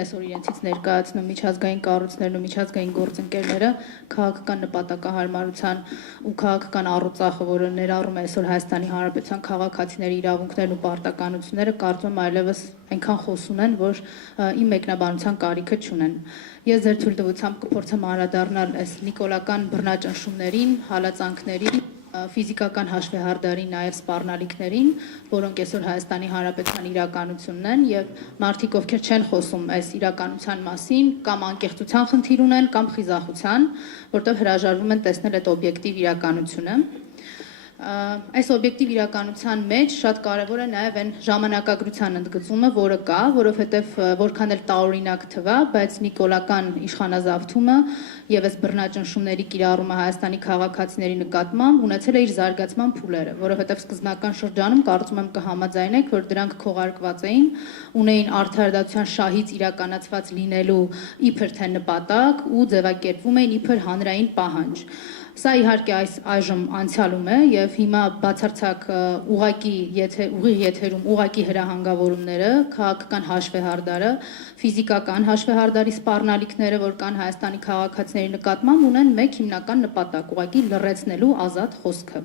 այսօր իրենցից ներկայացնում միջազգային կառույցներն ու միջազգային գործընկերները քաղաքական նպատակահարմարության ու քաղաքական առուծախը, որը ներառում է այսօր Հայաստանի Հանրապետության քաղաքացիների իրավունքներն ու պարտականությունները, կարծում եմ այլևս այնքան խոսուն են, որ իմ մեկնաբանության կարիքը չունեն։ Ես ձեր թույլտվությամբ կփորձեմ անդրադառնալ այս նիկոլական բռնաճնշումներին, հալածանքներին, ֆիզիկական հաշվեհարդարին, նաև սպառնալիքներին, որոնք այսօր Հայաստանի Հանրապետության իրականությունն են, եւ մարդիկ, ովքեր չեն խոսում այս իրականության մասին, կամ անկեղծության խնդիր ունեն, կամ խիզախության, որտեղ հրաժարվում են տեսնել այդ օբյեկտիվ իրականությունը։ Այս օբյեկտիվ իրականության մեջ շատ կարևոր է նաև այն ժամանակագրության ընդգծումը, որը կա, որովհետև որքան էլ տարօրինակ թվա, բայց նիկոլական իշխանազավթումը եւ այս բռնաճնշումների կիրառումը Հայաստանի քաղաքացիների նկատմամբ ունեցել է իր զարգացման փուլերը, որովհետև սկզբնական շրջանում կարծում եմ կհամաձայնեք, որ դրանք քողարկված էին, ունեին արդարադատության շահից իրականացված լինելու իբր թե նպատակ ու ձևակերպվում էին իբր հանրային պահանջ։ Սա իհարկե այժմ անցյալում է եւ հիմա բացարձակ ուղիղ եթերում ուղղակի հրահանգավորումները, քաղաքական հաշվեհարդարը, ֆիզիկական հաշվեհարդարի սպառնալիքները, որ կան Հայաստանի քաղաքացիների նկատմամբ, ունեն մեկ հիմնական նպատակ՝ ուղղակի լռեցնելու ազատ խոսքը։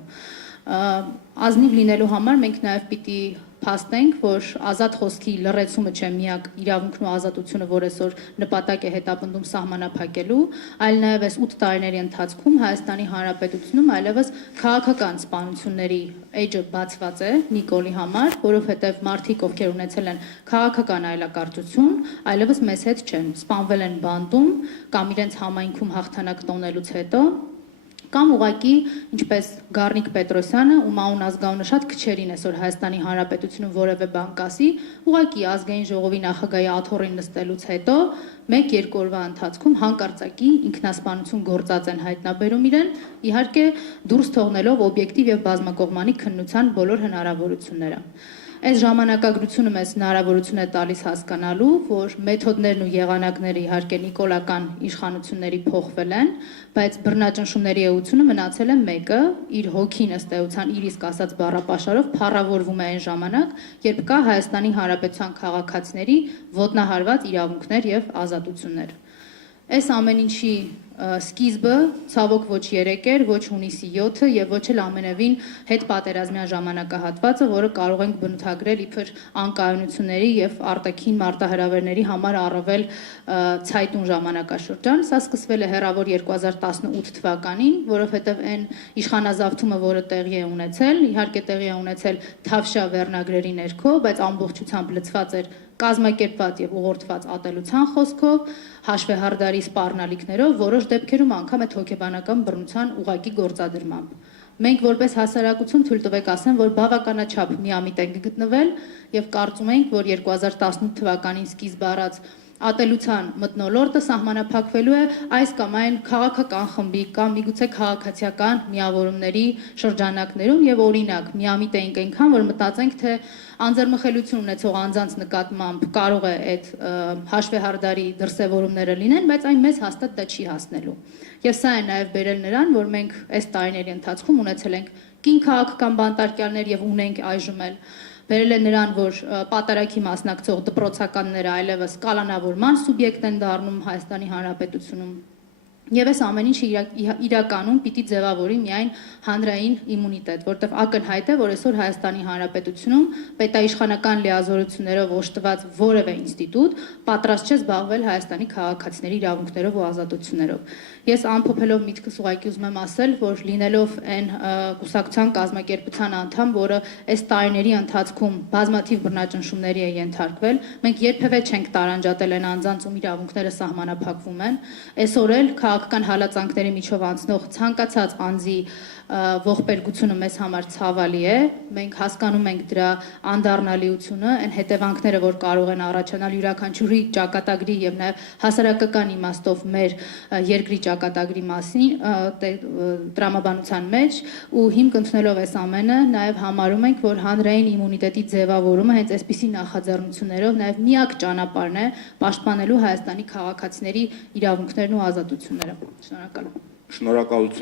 Ազնիվ լինելու համար մենք նաև պիտի փաստենք, որ ազատ խոսքի լռեցումը չէ միակ իրավունքն ու ազատությունը, որ այսօր նպատակ է հետապնդում սահմանափակելու, այլ նաև այս 8 տարիների ընթացքում Հայաստանի Հանրապետությունում այլևս քաղաքական սպանությունների էջը բացված է Նիկոլի համար, որովհետև մարդիկ, ովքեր ունեցել են քաղաքական այլակարգություն, այլևս մեզ հետ չեն, սպանվել են բանտում կամ իրենց համայնքում հաղթանակ տոնելուց հետո, կամ ուղղակի, ինչպես Գառնիկ Պետրոսյանը, ում անուն ազգանունը շատ քչերին այսօր Հայաստանի Հանրապետությունում որևէ բան կասի, ուղղակի ազգային ժողովի նախագահի աթոռին նստելուց հետո 1-2 օրվա ընթացքում հանկարծակի ինքնասպանություն գործած են հայտնաբերում իրեն, իհարկե դուրս թողնելով օբյեկտիվ եւ բազմակողմանի քննության բոլոր հնարավորությունները։ Այս ժամանակագրությունը մեզ հնարավորություն է տալիս հասկանալու, որ մեթոդներն ու եղանակները իհարկե նիկոլական իշխանությունների փոխվել են, բայց բռնաճնշումների էությունը մնացել է մեկը, իր հոգին ըստ էության իր իսկ ասած բառապաշարով փառավորվում է այն ժամանակ, երբ կա Հայաստանի Հանրապետության քաղաքացիների ոտնահարված իրավունքներ եւ ազատություններ։ Այս ամեն ինչի սկիզբը ցավոք ոչ 3 էր, ոչ հունիսի 7-ը եւ ոչ էլ ամենևին հետպատերազմյան ժամանակահատվածը, որը կարող ենք բնութագրել իբր անկայունությունների եւ արտաքին մարտահրավերների համար առավել ցայտուն ժամանակաշրջան։ Սա սկսվել է հեռավոր 2018 թվականին, որովհետեւ այն իշխանազավթումը, որը տեղի է ունեցել, իհարկե տեղի է ունեցել Թավշյա վերնագրերի ներքո, բայց ամբողջությամբ լցված էր կազմակերպված եւ ուղղորդված ատելության խոսքով, հաշվեհարդարի սպառնալիքներով, որոշ դեպքերում անգամ այդ հոգեբանական բռնության ուղղակի գործադրմամբ։ Մենք որպես հասարակություն թույլ տվեք ասեմ, որ բավականաչափ միամիտ ենք գտնվել եւ կարծում ենք, որ 2018 թվականին սկիզբ առած ատելության մթնոլորտը սահմանափակվելու է այս կամ այն քաղաքական խմբի կամ միգուցե քաղաքացիական միավորումների շրջանակներում եւ օրինակ միամիտ ենք այնքան, որ մտածենք, թե անձեռմխելիություն ունեցող անձանց նկատմամբ կարող է այդ հաշվեհարդարի դրսևորումները լինեն, բայց այն մեզ հաստատ դա չի հասնելու։ Եվ սա է նաև բերել նրան, որ մենք այս տարիների ընթացքում ունեցել ենք կին քաղաքական բանտարկյալներ եւ ունենք այժմ էլ, բերել է նրան, որ պատարագի մասնակցող դպրոցականները այլևս կալանավորման սուբյեկտ են դառնում Հայաստանի Հանրապետությունում։ Եվ այս ամեն ինչը իրականում պիտի ձևավորի միայն հանրային իմունիտետ, որտեղ ակնհայտ է, որ այսօր Հայաստանի Հանրապետությունում պետաիշխանական լիազորություններով օժտված որևէ ինստիտուտ պատրաստ չէ զբաղվել Հայաստանի քաղաքացիների իրավունքներով ու ազատություններով։ Ես ամփոփելով միտքս ուղղակի ուզում եմ ասել, որ լինելով այն կուսակցության կազմակերպության անդամ, որը այս տարիների ընթացքում բազմաթիվ բռնաճնշումների է ենթարկվել, մենք երբևէ չենք տարանջատել այն անձանց, ում իրավունքները սահմանափակվում են, այսօր էլ քաղաքական հալածանքների միջով անցնող ցանկացած անձի ողբերգությունը մեզ համար ցավալի է, մենք հասկանում ենք դրա անդառնալիությունը, այն հետևանքները, որ կարող են առաջանալ յուրաքանչյուրի ճակատագրի եւ նաեւ հասարակական իմաստով մեր երկրի ճակատագրի մասին տրամաբանության մեջ ու հիմք ընդունելով այս ամենը նաեւ համարում ենք, որ հանրային իմունիտետի ձևավորումը հենց այսպիսի նախաձեռնություններով նաեւ միակ ճանապարհն է պաշտպանելու Հայաստանի քաղաքացիների իրավունքներն ու ազատությունները։ Շնորհակալ եմ։ Շնորհակալություն